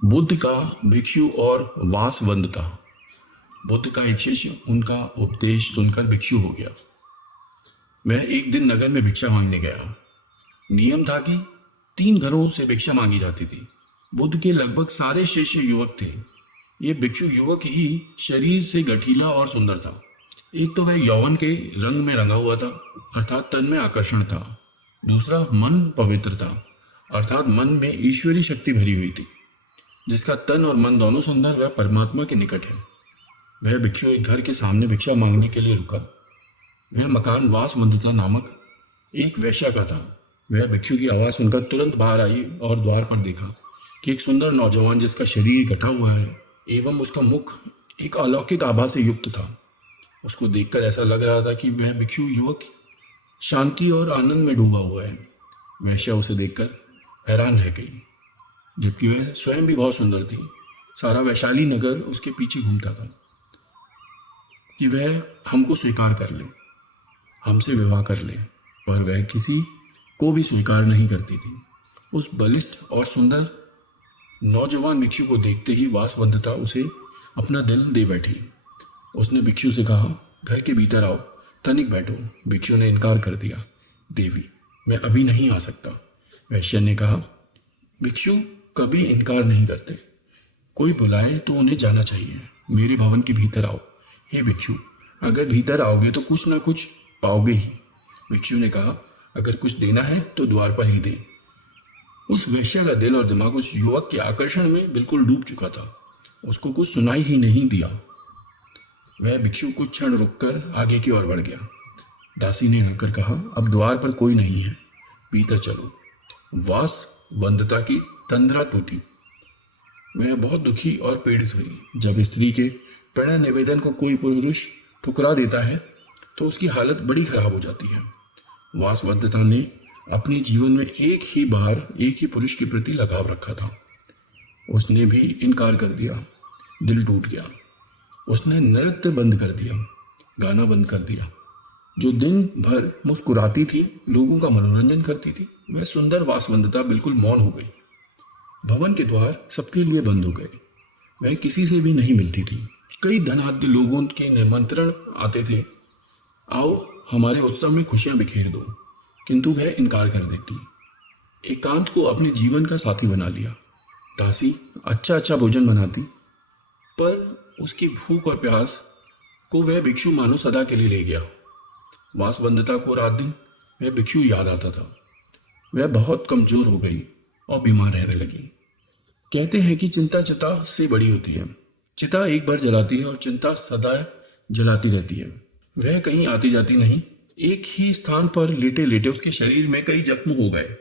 बुद्ध का भिक्षु और वासवदत्ता। बुद्ध का एक शिष्य उनका उपदेश सुनकर भिक्षु हो गया। वह एक दिन नगर में भिक्षा मांगने गया। नियम था कि 3 घरों से भिक्षा मांगी जाती थी। बुद्ध के लगभग सारे शिष्य युवक थे। ये भिक्षु युवक ही शरीर से गठीला और सुंदर था। एक तो वह यौवन के रंग में रंगा हुआ था, अर्थात तन में आकर्षण था। दूसरा मन पवित्र था, अर्थात मन में ईश्वरीय शक्ति भरी हुई थी। जिसका तन और मन दोनों सुंदर, वह परमात्मा के निकट है। वह भिक्षु एक घर के सामने भिक्षा मांगने के लिए रुका। वह मकान वासवदत्ता नामक एक वेश्या का था। वह भिक्षु की आवाज़ सुनकर तुरंत बाहर आई और द्वार पर देखा कि एक सुंदर नौजवान, जिसका शरीर गठा हुआ है एवं उसका मुख एक अलौकिक आभा से युक्त था। उसको देखकर ऐसा लग रहा था कि वह भिक्षु युवक शांति और आनंद में डूबा हुआ है। वेश्या उसे देखकर हैरान रह गई, जबकि वह स्वयं भी बहुत सुंदर थी। सारा वैशाली नगर उसके पीछे घूमता था कि वह हमको स्वीकार कर ले, हमसे विवाह कर ले, पर वह किसी को भी स्वीकार नहीं करती थी। उस बलिष्ठ और सुंदर नौजवान भिक्षु को देखते ही वासवदत्ता उसे अपना दिल दे बैठी। उसने भिक्षु से कहा, घर के भीतर आओ, तनिक बैठो। भिक्षु ने इनकार कर दिया। देवी, मैं अभी नहीं आ सकता। वैश्य ने कहा, भिक्षु कभी इनकार नहीं करते। कोई बुलाए तो उन्हें जाना चाहिए। मेरे भवन के भीतर आओ। हे भिक्षु, अगर भीतर आओगे तो कुछ ना कुछ पाओगे ही। भिक्षु ने कहा, अगर कुछ देना है तो द्वार पर ही दे। उस वेश्या का दिल और दिमाग उस युवक के आकर्षण में बिल्कुल डूब चुका था। उसको कुछ सुनाई ही नहीं दिया। वह भिक्षु कुछ क्षण रुककर आगे की ओर बढ़ गया। दासी ने आकर कहा, अब द्वार पर कोई नहीं है, भीतर चलो। वासवदत्ता की तंद्रा टूटी। वह बहुत दुखी और पीड़ित हुई। जब स्त्री के प्रणय निवेदन को कोई पुरुष ठुकरा देता है तो उसकी हालत बड़ी खराब हो जाती है। वासवदत्ता ने अपने जीवन में एक ही बार एक ही पुरुष के प्रति लगाव रखा था। उसने भी इनकार कर दिया। दिल टूट गया। उसने नृत्य बंद कर दिया, गाना बंद कर दिया। जो दिन भर मुस्कुराती थी, लोगों का मनोरंजन करती थी, वह सुंदर वासवदत्ता बिल्कुल मौन हो गई। भवन के द्वार सबके लिए बंद हो गए। वह किसी से भी नहीं मिलती थी। कई धनाढ्य लोगों के निमंत्रण आते थे, आओ हमारे उत्सव में खुशियां बिखेर दो, किंतु वह इनकार कर देती। एकांत को अपने जीवन का साथी बना लिया। दासी अच्छा अच्छा भोजन बनाती, पर उसकी भूख और प्यास को वह भिक्षु मानो सदा के लिए ले गया। वासवदत्ता को रात दिन वह भिक्षु याद आता था। वह बहुत कमजोर हो गई और बीमार रहने लगी। कहते हैं कि चिंता चिता से बड़ी होती है। चिता एक बार जलाती है और चिंता सदा जलाती रहती है। वह कहीं आती जाती नहीं। एक ही स्थान पर लेटे लेटे उसके शरीर में कई जख्म हो गए।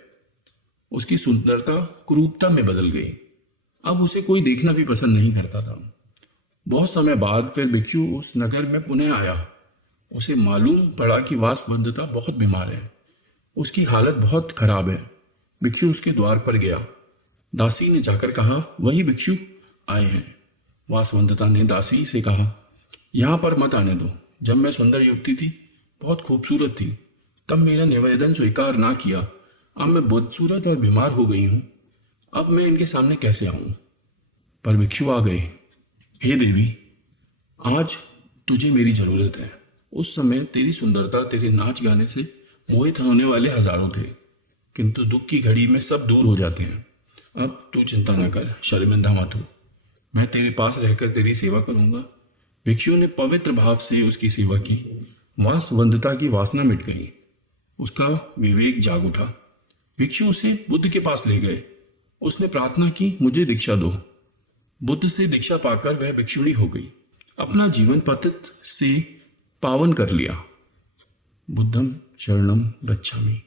उसकी सुंदरता कुरूपता में बदल गई। अब उसे कोई देखना भी पसंद नहीं करता था। बहुत समय बाद फिर भिक्षु उस नगर में पुनः आया। उसे मालूम पड़ा कि वासवदत्ता बहुत बीमार है। उसकी हालत बहुत खराब है। भिक्षु उसके द्वार पर गया। दासी ने जाकर कहा, वही भिक्षु आए हैं। वासवदत्ता ने दासी से कहा, यहाँ पर मत आने दो। जब मैं सुंदर युवती थी, बहुत खूबसूरत थी, तब मेरा निवेदन स्वीकार ना किया। अब मैं बदसूरत और बीमार हो गई हूँ। अब मैं इनके सामने कैसे आऊं? पर भिक्षु आ गए। हे देवी, आज तुझे मेरी जरूरत है। उस समय तेरी सुंदरता, तेरे नाच गाने से मोहित होने वाले हजारों थे, किंतु दुख की घड़ी में सब दूर हो जाते हैं। अब तू चिंता ना कर, शर्मिंदा मत हो। मैं तेरे पास रहकर तेरी सेवा करूंगा। भिक्षु ने पवित्र भाव से उसकी सेवा की। वासवदत्ता की वासना मिट गई। उसका विवेक जाग उठा। भिक्षु उसे बुद्ध के पास ले गए। उसने प्रार्थना की, मुझे दीक्षा दो। बुद्ध से दीक्षा पाकर वह भिक्षुणी हो गई। अपना जीवन पतित से पावन कर लिया। बुद्धम शरणम गच्छामि।